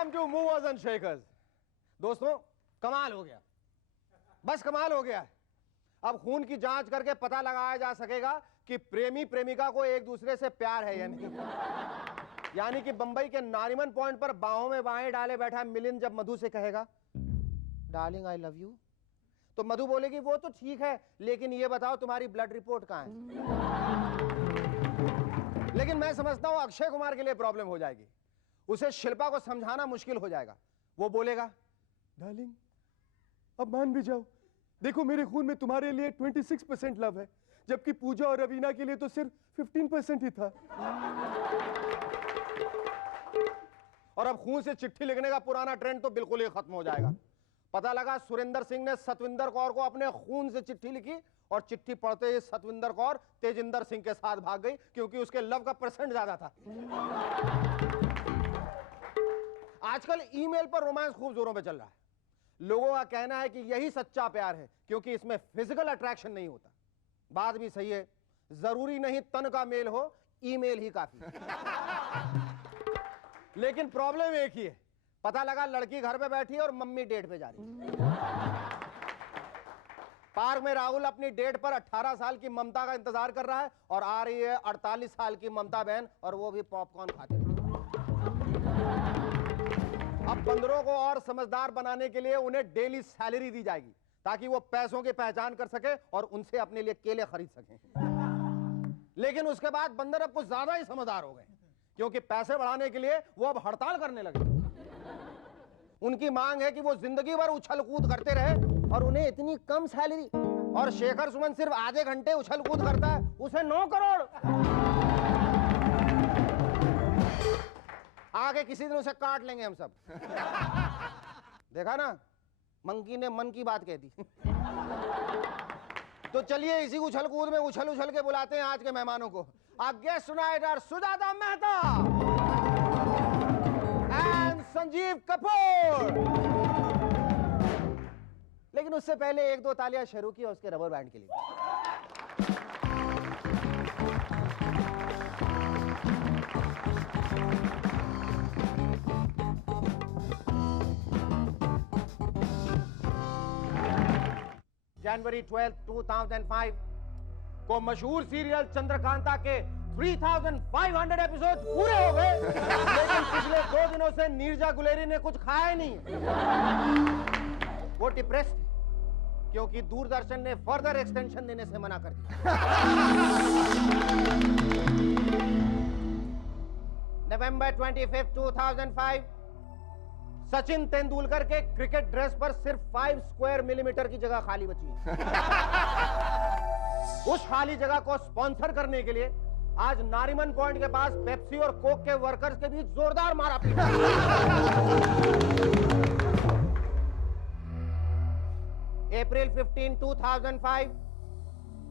Welcome to movers and shakers. दोस्तों, कमाल हो गया, बस कमाल हो गया। अब खून की जांच करके पता लगाया जा सकेगा कि प्रेमी प्रेमिका को एक दूसरे से प्यार है या नहीं। यानी कि बंबई के नारीमन पॉइंट पर बाहों में बाहें डाले बैठा मिलिंद जब मधु से कहेगा डार्लिंग आई लव यू, तो मधु बोलेगी वो तो ठीक है, लेकिन ये बताओ तुम्हारी ब्लड रिपोर्ट कहां है। लेकिन मैं समझता हूं अक्षय कुमार के लिए प्रॉब्लम हो जाएगी। उसे शिल्पा को समझाना मुश्किल हो जाएगा। वो बोलेगा डार्लिंग अब मान भी जाओ, देखो मेरे खून में तुम्हारे लिए 26% लव है, जबकि पूजा और रवीना के लिए तो सिर्फ 15% ही था। और अब खून से चिट्ठी लिखने का पुराना ट्रेंड तो बिल्कुल ही खत्म हो जाएगा। पता लगा सुरेंद्र सिंह ने सतविंदर कौर को अपने खून से चिट्ठी लिखी और चिट्ठी पढ़ते ही सतविंदर कौर तेजिंदर सिंह के साथ भाग गई, क्योंकि उसके लव का परसेंट ज्यादा था। आजकल ईमेल पर रोमांस खूब जोरों पे चल रहा है। लोगों का कहना है कि यही सच्चा प्यार है, क्योंकि इसमें फिजिकल अट्रैक्शन नहीं होता। बात भी सही है, जरूरी नहीं तन का मेल हो, ईमेल ही काफी। लेकिन प्रॉब्लम एक ही है, पता लगा लड़की घर पे बैठी है और मम्मी डेट पे जा रही है। पार्क में राहुल अपनी डेट पर 18 साल की ममता का इंतजार कर रहा है और आ रही है 48 साल की ममता बहन, और वो भी पॉपकॉर्न खाते हुए। अब बंदरों को और समझदार बनाने के लिए उन्हें डेली सैलरी दी जाएगी, ताकि वो पैसों की पहचान कर सके और उनसे अपने लिए केले खरीद सकें। लेकिन उसके बाद बंदर अब कुछ ज्यादा ही समझदार हो गए, क्योंकि पैसे बढ़ाने के लिए वो अब हड़ताल करने लगे। उनकी मांग है कि वो जिंदगी भर उछल कूद करते रहे और उन्हें इतनी कम सैलरी। और शेखर सुमन सिर्फ आधे घंटे उछल कूद करता है, उसे 9 करोड़। आगे किसी दिन उसे काट लेंगे हम सब। देखा ना, मंकी ने मन की बात कह दी। तो चलिए इसी उछल कूद में उछल उछल के बुलाते हैं आज के मेहमानों को। Our guest tonight are Sujata Mehta and Sanjeev Kapoor. लेकिन उससे पहले एक दो तालियां शुरू की उसके रबर बैंड के लिए। जनवरी 12, 2005 को मशहूर सीरियल चंद्रकांता के 3500 एपिसोड पूरे हो गए, लेकिन पिछले 2 दिनों से नीरजा गुलेरी ने कुछ खाया ही नहीं। वो डिप्रेस्ड है, क्योंकि दूरदर्शन ने फर्दर एक्सटेंशन देने से मना कर दिया। नवंबर 25, 2005 सचिन तेंदुलकर के क्रिकेट ड्रेस पर सिर्फ 5 स्क्वायर मिलीमीटर की जगह खाली बची है। उस खाली जगह को स्पॉन्सर करने के लिए आज नारीमन पॉइंट के पास पेप्सी और कोक के वर्कर्स के बीच जोरदार मारापीट। अप्रैल 15, 2005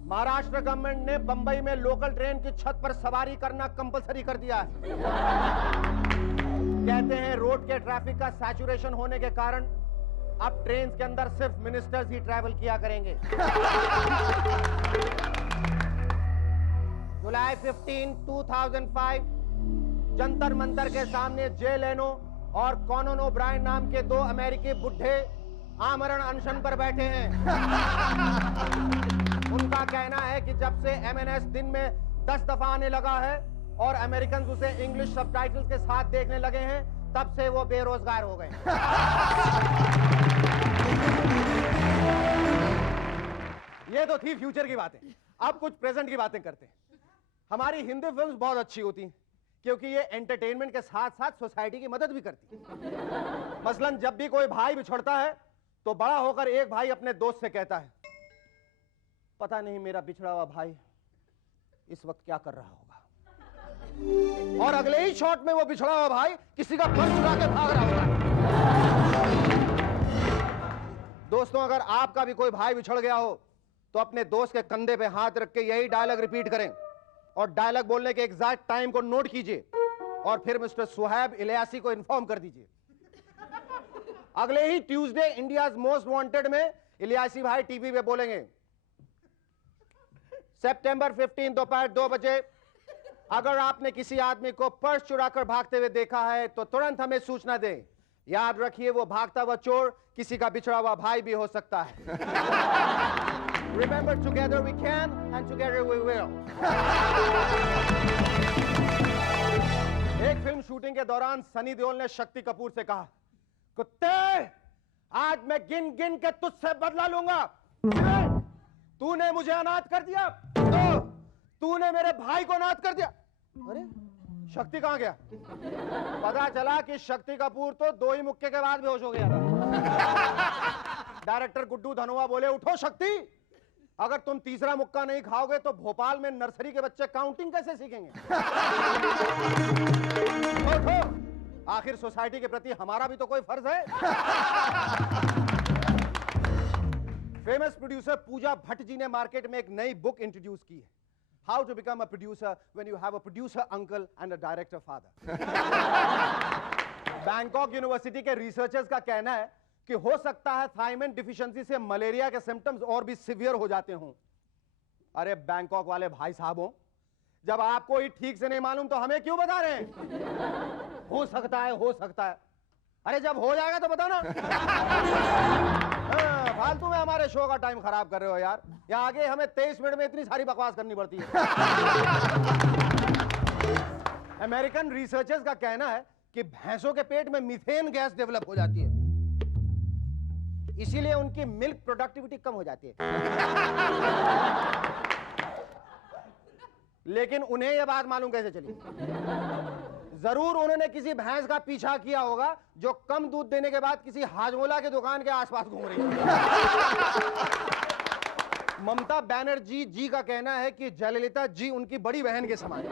महाराष्ट्र गवर्नमेंट ने बंबई में लोकल ट्रेन की छत पर सवारी करना कंपलसरी कर दिया है। कहते हैं रोड के ट्रैफिक का सैचुरेशन होने के कारण अब ट्रेन के अंदर सिर्फ मिनिस्टर्स ही ट्रैवल किया करेंगे। जुलाई 15, 2005 जंतर मंतर के सामने जे लेनो और कॉनन ओब्रायन नाम के 2 अमेरिकी बुढ़े आमरण अनशन पर बैठे हैं। उनका कहना है कि जब से एमएनएस दिन में 10 दफा आने लगा है और अमेरिकन उसे इंग्लिश सबटाइटल्स के साथ देखने लगे हैं, तब से वो बेरोजगार हो गए। ये तो थी फ्यूचर की बातें। अब कुछ प्रेजेंट की बातें करते हैं। हमारी हिंदी फिल्म्स बहुत अच्छी होती हैं, क्योंकि ये एंटरटेनमेंट के साथ साथ सोसाइटी की मदद भी करती है। मसलन जब भी कोई भाई बिछड़ता है तो बड़ा होकर एक भाई अपने दोस्त से कहता है, पता नहीं मेरा बिछड़ा हुआ भाई इस वक्त क्या कर रहा होगा। और अगले ही शॉट में वो बिछड़ा हुआ भाई किसी का पर्स चुरा के भाग रहा होगा। दोस्तों, अगर आपका भी कोई भाई बिछड़ गया हो तो अपने दोस्त के कंधे पे हाथ रख के यही डायलॉग रिपीट करें और डायलॉग बोलने के एग्जैक्ट टाइम को नोट कीजिए और फिर मिस्टर सुहैब इलियासी को इन्फॉर्म कर दीजिए। अगले ही ट्यूसडे इंडियाज मोस्ट वांटेड में इलियासी भाई टीवी पे बोलेंगे, सितंबर 15 दोपहर 2 बजे अगर आपने किसी आदमी को पर्स चुराकर भागते हुए देखा है तो तुरंत हमें सूचना दें। याद रखिए, वो भागता हुआ चोर किसी का बिछड़ा हुआ भाई भी हो सकता है। Remember, together we can and together we will. एक फिल्म शूटिंग के दौरान सनी देओल ने शक्ति कपूर से कहा, कुत्ते, आज मैं गिन गिन के तुझसे बदला लूंगा। तूने मुझे अनाथ कर दिया, तो तूने मेरे भाई को अनाथ कर दिया। अरे शक्ति कहां गया? पता चला कि शक्ति कपूर तो 2 ही मुक्के के बाद बेहोश हो गया था। डायरेक्टर गुड्डू धनोआ बोले, उठो शक्ति, अगर तुम तीसरा मुक्का नहीं खाओगे तो भोपाल में नर्सरी के बच्चे काउंटिंग कैसे सीखेंगे? उठो, आखिर सोसाइटी के प्रति हमारा भी तो कोई फर्ज है। फेमस प्रोड्यूसर पूजा भट्ट जी ने मार्केट में एक नई बुक इंट्रोड्यूस की है, how to become a producer when you have a producer uncle and a director father. Bangkok university के रिसर्चर्स का कहना है कि हो सकता है थायमिन डिफिशियंसी से मलेरिया के सिम्टम्स और भी सीवियर हो जाते हों। अरे बैंकॉक वाले भाई साहबों, जब आपको ही ठीक से नहीं मालूम तो हमें क्यों बता रहे हैं? हो सकता है, हो सकता है। अरे जब हो जाएगा तो बताना। फालतू में हमारे शो का टाइम खराब कर रहे हो यार। यहाँ आगे हमें 23 मिनट में इतनी सारी बकवास करनी पड़ती है। अमेरिकन रिसर्चर्स का कहना है कि भैंसों के पेट में मीथेन गैस डेवलप हो जाती है, इसीलिए उनकी मिल्क प्रोडक्टिविटी कम हो जाती है। लेकिन उन्हें यह बात मालूम कैसे चली? जरूर उन्होंने किसी भैंस का पीछा किया होगा जो कम दूध देने के बाद किसी हाजमोला की दुकान के आसपास घूम रही है। ममता बनर्जी जी का कहना है कि जयललिता जी उनकी बड़ी बहन के समान है।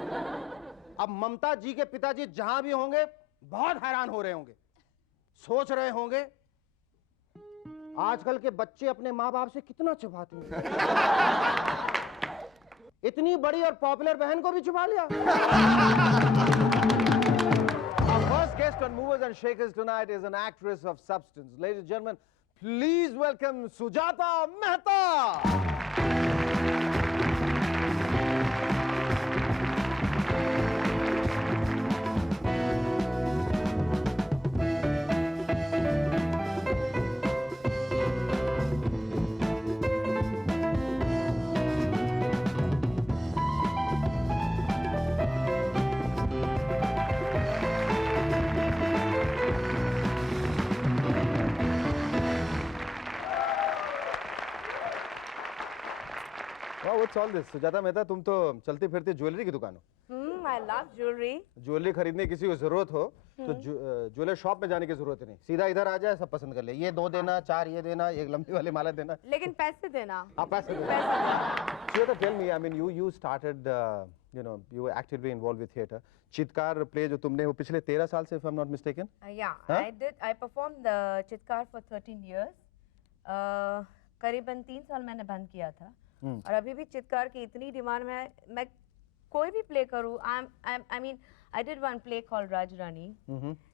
अब ममता जी के पिताजी जहां भी होंगे बहुत हैरान हो रहे होंगे, सोच रहे होंगे आजकल के बच्चे अपने माँ बाप से कितना छुपाते हैं। इतनी बड़ी और पॉपुलर बहन को भी छुपा लिया। Our first guest on Movers and Shakers tonight is an actress of substance. Ladies and gentlemen, please welcome Sujata Mehta. What's all this? Sujata Mehta, तुम तो चलती फिरती ज्वेलरी की दुकान हो। I love jewelry. ज्वेलरी खरीदने की किसी को जरूरत हो तो ज्वेलर शॉप में जाने की जरूरत नहीं, सीधा इधर आ जाए, सब पसंद कर ले। ये 2 देना, 4 ये देना, एक लंबी वाली माला देना। लेकिन पैसे देना। आप पैसे देना। Shweta, tell me, I mean, you started, you were actively involved with theatre. Chitkar play जो तुमने वो पिछले 13 साल से, if I'm not mistaken? Yeah, I did. I performed the चित्कार for 13 years. करीबन 3 साल मैंने बंद किया था। और अभी भी चित्कार की इतनी डिमांड में मैं कोई भी प्ले करूँ। I mean, I did one play called Raj Rani.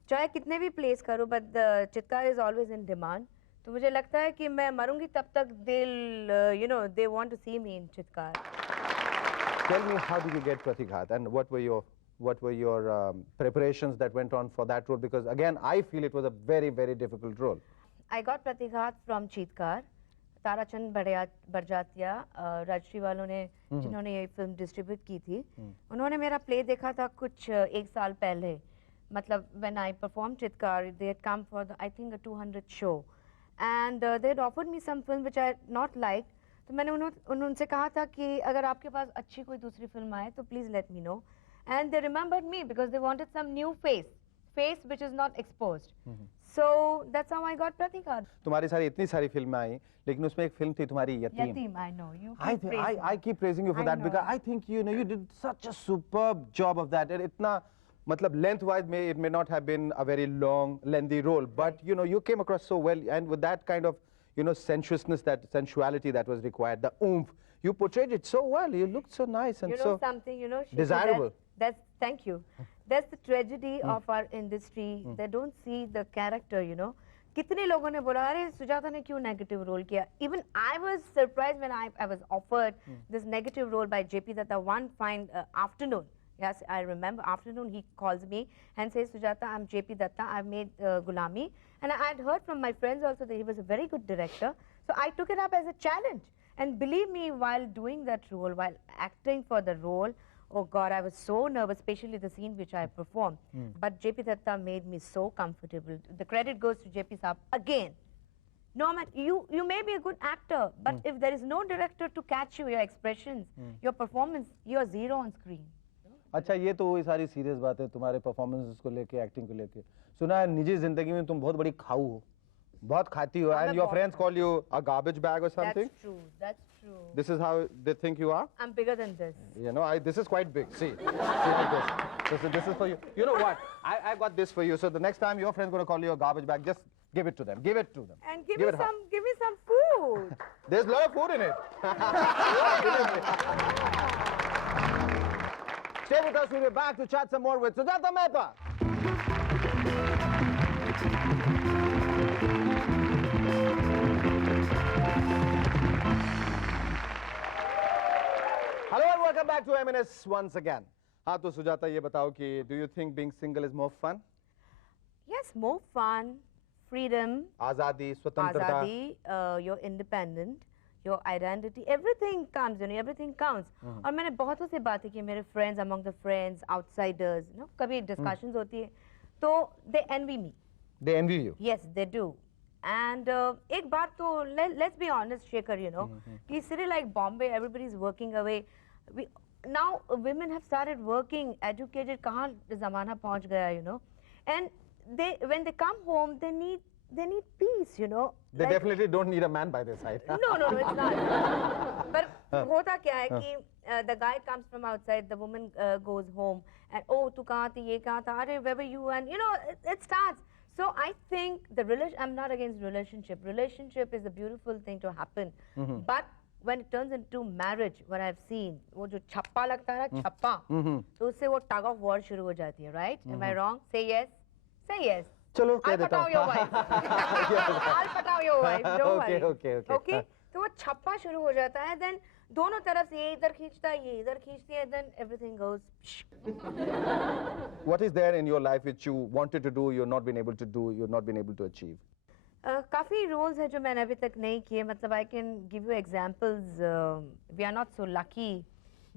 चाहे कितने भी प्लेस करूँ, but the चित्कार is always in demand. तो मुझे लगता है कि मैं मरूंगी तब तक they want to see me in चित्कार. Tell me, how did you get Pratighat and what were your preparations that went on for that role? Because again, I feel it was a very, very difficult role. I got Pratighat from चित्कार. Tarachand Barjatya Rajshree वालों ने जिन्होंने ये film distribute की थी, उन्होंने मेरा play देखा था कुछ 1 साल पहले। मतलब when I performed चित्कार, they had come for I think a 200 show and they had offered me some film which I had not liked. तो मैंने उनसे कहा था कि अगर आपके पास अच्छी कोई दूसरी फिल्म आए तो please let me know. And they remembered me because they wanted some new face which is not exposed. So that's how I got Pratighat. तुम्हारी सारी इतनी सारी फिल्में आई, लेकिन उसमें एक फिल्म थी तुम्हारी यतीम। Yatim, I know. I keep praising you for that because I think you did such a superb job of that. And इतना मतलब lengthwise it may not have been a very long, lengthy role, but you came across so well, and with that kind of sensuousness, that sensuality that was required, the oomph, you portrayed it so well. You looked so nice and so desirable. Thank you. That's the tragedy of our industry. They don't see the character, कितने लोगों ने बोला अरे सुजाता ने क्यों negative role किया. Even I was surprised when I was offered this negative role by JP Datta one fine afternoon. Yes, I remember. Afternoon, he calls me and says, Sujata, I'm JP Datta. I've made Gulami. And I had heard from my friends also that he was a very good director. So I took it up as a challenge. And believe me, while doing that role, while acting for the role, oh God, I was so nervous, especially the scene which I performed. But JP Datta made me so comfortable. The credit goes to JP Saab again. No, man, you may be a good actor, but if there is no director to catch you, your expressions, your performance, you're zero on screen. अच्छा, ये तो वही सारी serious बात है तुम्हारे performances को लेके, एक्टिंग को लेके। सुना है निजी जिंदगी में तुम बहुत बड़ी खाऊ हो, बहुत खाती हो, and your friends call you a garbage bag or something. That's true. That's true. This is how they think you are. I'm bigger than this. You know, this is quite big. See like this. This is for you. You know what? I got this for you. So the next time your friend's gonna call you a garbage bag, just give it to them. Give it to them. And give Give me it her. some food. There's a lot of food in it. Stay with us. We'll be back to chat some more with Sujata Mehta. Hello and welcome back to M&S once again. हाँ तो सुजाता ये बताओ कि do you think being single is more fun? Yes, more fun, freedom, आजादी, स्वतंत्रता. azadi, you're independent, your identity, everything comes, everything counts. और मैंने बहुतों से बातें की, मेरे friends, among the friends, outsiders, कभी discussions होती है, तो they envy me. They envy you. Yes, they do. And एक बात तो let's be honest, Shekhar, कि city like Bombay, everybody's working away. Now women have started working, educated, कहाँ ज़माना पहुँच गया, and when they come home, they need peace, They definitely don't need a man by their side. No, it's not. But होता क्या है कि the guy comes from outside, the woman goes home, and oh, तू कहाँ थी, ये कहाँ था, अरे where were you, and it starts. So I think I'm not against relationship. Relationship is a beautiful thing to happen. But when it turns into marriage, what I've seen, वो जो छप्पा लगता है ना, छप्पा, तो उससे वो tug of war शुरू हो जाती है, right? Am I wrong? Say yes. Say yes. चलो कह I'll देता पटाओ हूँ. your wife. I'll पटाओ your wife. Don't worry. Okay. Okay? तो वो छप्पा शुरू हो जाता है, then दोनों तरफ से ये इधर खींचता है, ये इधर खींचती है, then everything goes. What is there in your life which you wanted to do, you've not been able to do, you've not been able to achieve? काफ़ी roles हैं जो मैंने अभी तक नहीं किए, मतलब I can give you examples. We are not so lucky,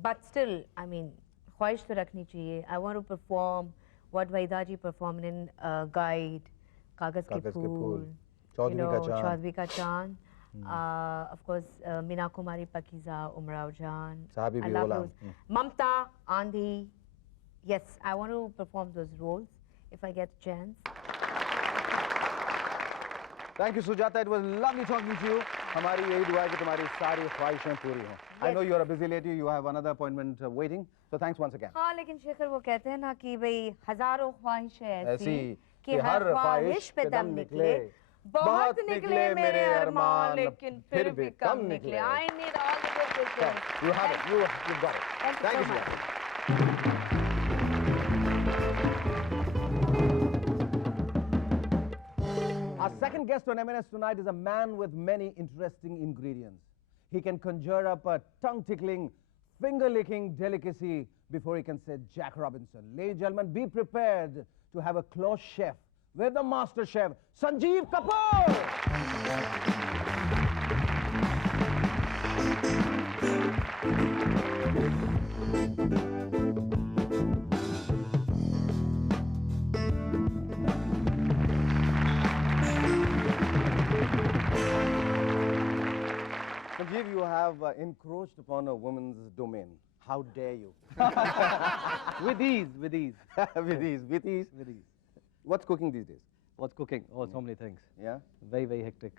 but still, I mean, ख्वाहिश तो रखनी चाहिए. I want to perform what Vaida ji performed in Guide, कागज के फूल, चौधरी का चांद. Of course, Meena Kumari Pakiza, Umrao Jan, Sahabi I bhi love bola. those. Mamta, Andhi. Yes, I want to perform those roles if I get a chance. Thank you, Sujata. It was lovely talking to you. हमारी यही दुआ है कि तुम्हारी सारी ख्वाहिशें पूरी हों. I know you are a busy lady. You have another appointment waiting. So thanks once again. हाँ, लेकिन शेखर वो कहते हैं ना कि भाई हजारों ख्वाहिशें ऐसी कि हर ख्वाहिश पे दम निकले. बहुत निकले मेरे अरमान, लेकिन फिर भी कम निकले. I need all the good wishes. You have it. You've got it. Thank you so much. Our second guest on M&S tonight is a man with many interesting ingredients. He can conjure up a tongue-tickling, finger-licking delicacy before he can say Jack Robinson. Ladies and gentlemen, be prepared to have a close chef with the master chef, Sanjeev Kapoor. Sanjeev, you have encroached upon a woman's domain. How dare you? With ease. With ease. What's cooking these days? What's cooking? Oh, so many things. Yeah? Very hectic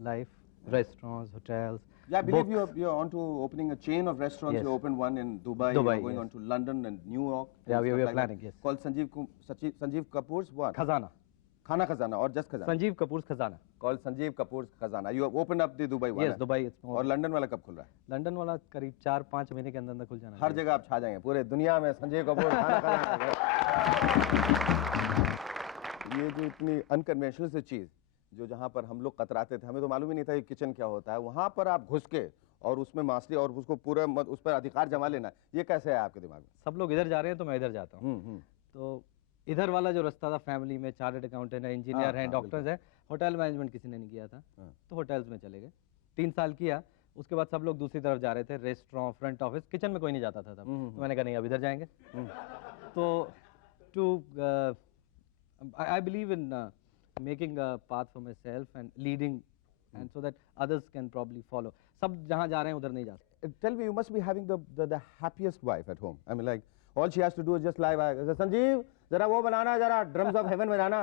life. Restaurants, hotels. Yeah, I believe you're on to opening a chain of restaurants. Yes. You opened one in Dubai. Dubai, You're going yes. on to London and New York. Yeah, and we stuff are like planning, that. yes. Called Sanjeev Kapoor's what? Khazana. Khana Khazana or just Khazana? Sanjeev Kapoor's Khazana. Called Sanjeev Kapoor's Khazana. You have opened up the Dubai one. Yes, Dubai. It's more. और London वाला कब खुल रहा है? London वाला करीब 4-5 महीने के अंदर खुल जाना हर जगह आप छा जाएंगे पूरे दुनिया में संजय कपूर खाना खजाना. ये जो इतनी अनकन्वेंशनल सी चीज जो जहाँ पर हम लोग कतराते थे, हमें तो मालूम ही नहीं था कि किचन क्या होता है, वहाँ पर आप घुस के और उसमें मास्टरी और उसको पूरा उस पर अधिकार जमा लेना, ये कैसे है आपके दिमाग में? सब लोग इधर जा रहे हैं तो मैं इधर जाता हूँ। तो इधर वाला जो रास्ता था, फैमिली में चार्टर्ड अकाउंटेंट है, इंजीनियर हैं, डॉक्टर्स हैं, होटल मैनेजमेंट किसी ने नहीं किया था, तो होटल्स में चले गए। 3 साल किया, उसके बाद सब लोग दूसरी तरफ जा रहे थे, रेस्टोरेंट, फ्रंट ऑफिस, किचन में कोई नहीं जाता था तब। तो मैंने कहा नहीं, अब इधर जाएंगे। तो to I believe in making a path for myself and leading, and so that others can probably follow. सब जहाँ जा रहे हैं उधर नहीं जा सकते। Tell me, you must be having the happiest wife at home. I mean, like all she has to do is just lie back. Sanjeev, जरा वो बनाना, जरा drums of heaven बजाना,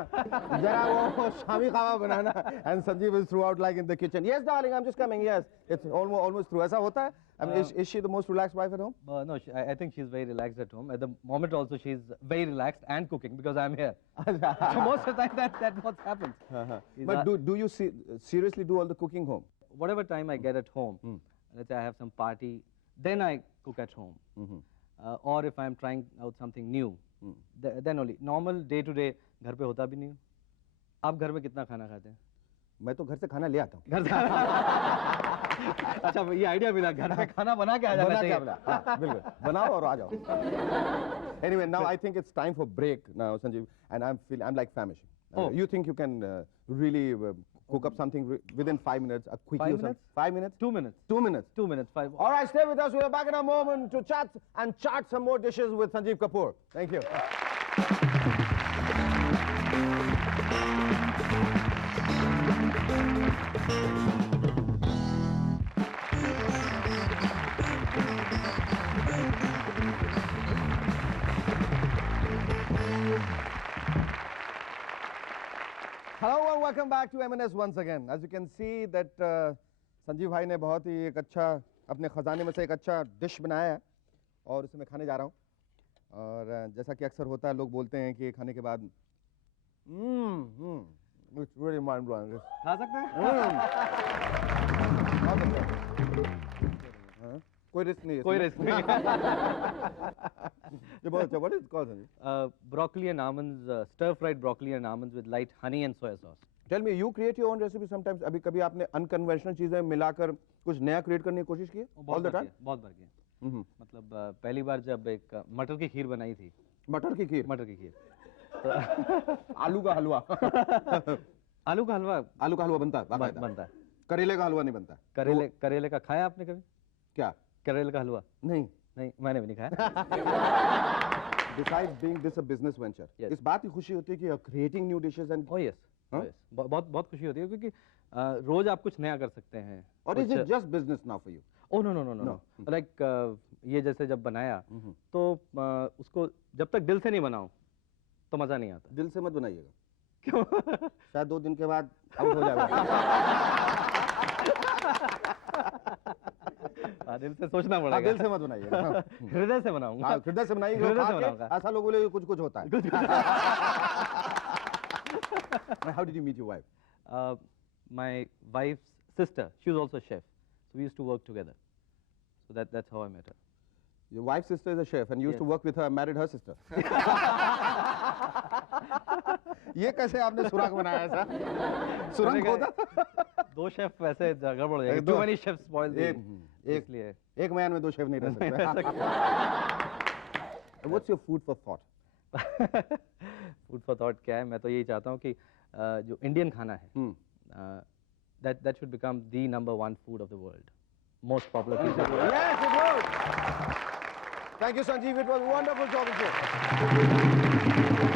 जरा वो शामी खावा बनाना, and Sanjeev is throughout like in the kitchen. Yes, darling, I'm just coming. Yes, it's almost through. ऐसा होता है? I mean, is she the most relaxed wife at home? No, I think she's very relaxed at home. At the moment also she's very relaxed and cooking because I'm here. So most of the time that's what happens. But do you seriously do all the cooking home? Whatever time I get at home, let's say I have some party, then I cook at home. Or if I'm trying out something new, then only. Normal day to day घर पे होता भी नहीं हूँ। आप घर में कितना खाना खाते हैं? मैं तो घर से खाना ले आता हूँ। घर से अच्छा, ये आइडिया मिला, घर में खाना बना के आ जाना चाहिए। हाँ, बिल्कुल, बनाओ और आ जाओ। Anyway, now I think it's time for break now, Sanjeev, and I'm like famished. You think you can really cook up something within 5 minutes, a quickie 5 or something? minutes? 5 minutes? 2 minutes. 2 minutes. 2 minutes. 5. All right, stay with us. We're back in a moment to chat and chart some more dishes with Sanjeev Kapoor. Thank you. Hello and welcome back to M&S once again. As you can see that Sanjeev भाई ने बहुत ही एक अच्छा अपने खजाने में से एक अच्छा डिश बनाया है और उसे मैं खाने जा रहा हूँ। और जैसा कि अक्सर होता है, लोग बोलते हैं कि खाने के बाद it's really mind blowing. खा सकते हैं? कोई रिस्क नहीं है। कोई रिस्क नहीं। ये बहुत अच्छा। What is it called, Sanjeev? Broccoli and almonds, stir-fried broccoli and almonds with light honey and soya sauce. Tell me, you create your own recipe sometimes. अभी कभी आपने unconventional चीजें मिलाकर कुछ नया क्रिएट करने की कोशिश की है? All the time? बहुत बार किया। मतलब पहली बार जब एक मटर की खीर बनाई थी। मटर की खीर? मटर की खीर। आलू का हलवा? आलू का हलवा? आलू का हलवा बनता है? बनता है। करेले का हलवा नहीं बनता? करेले का खाया आपने कभी? क्या? करेले का हलवा? नहीं, मैंने भी नहीं खाया। Besides being this a business venture, Yes. इस बात की खुशी होती है कि you're creating new dishes and Oh yes, हाँ? yes. बहुत खुशी होती है क्योंकि रोज आप कुछ नया कर सकते हैं। or is it just business now for you? Oh no. Like ये जैसे जब बनाया तो उसको जब तक दिल से नहीं बनाओ तो मजा नहीं आता। दिल से मत बनाइएगा। क्यों? शायद 2 दिन के बाद आउट हो जाएगा। दिल से सोचना पड़ेगा। दिल से मत बनाइएगा। हृदय से बनाऊंगा। हृदय से बनाइएगा। हृदय से बनाऊंगा। ऐसा लोगों के लिए कुछ होता है। How did you meet your wife? My wife's sister, she was also a chef, so we used to work together. So that's how I met her. Your wife's sister is a chef, and you used to work with her and married her sister. ये कैसे आपने सुराग बनाया ऐसा? सुरंग होता? 2 chef वैसे गड़बड़ हो जाएगी। Too many chefs spoil the इसलिए एक मैन में 2 शेफ नहीं रह सकते। What's your food for thought? Food for thought क्या है? मैं तो यही चाहता हूँ कि जो इंडियन खाना है, that should become the #1 food of the world, most popular food. Yes, it would. Thank you, Sanjeev. It was wonderful talking to you.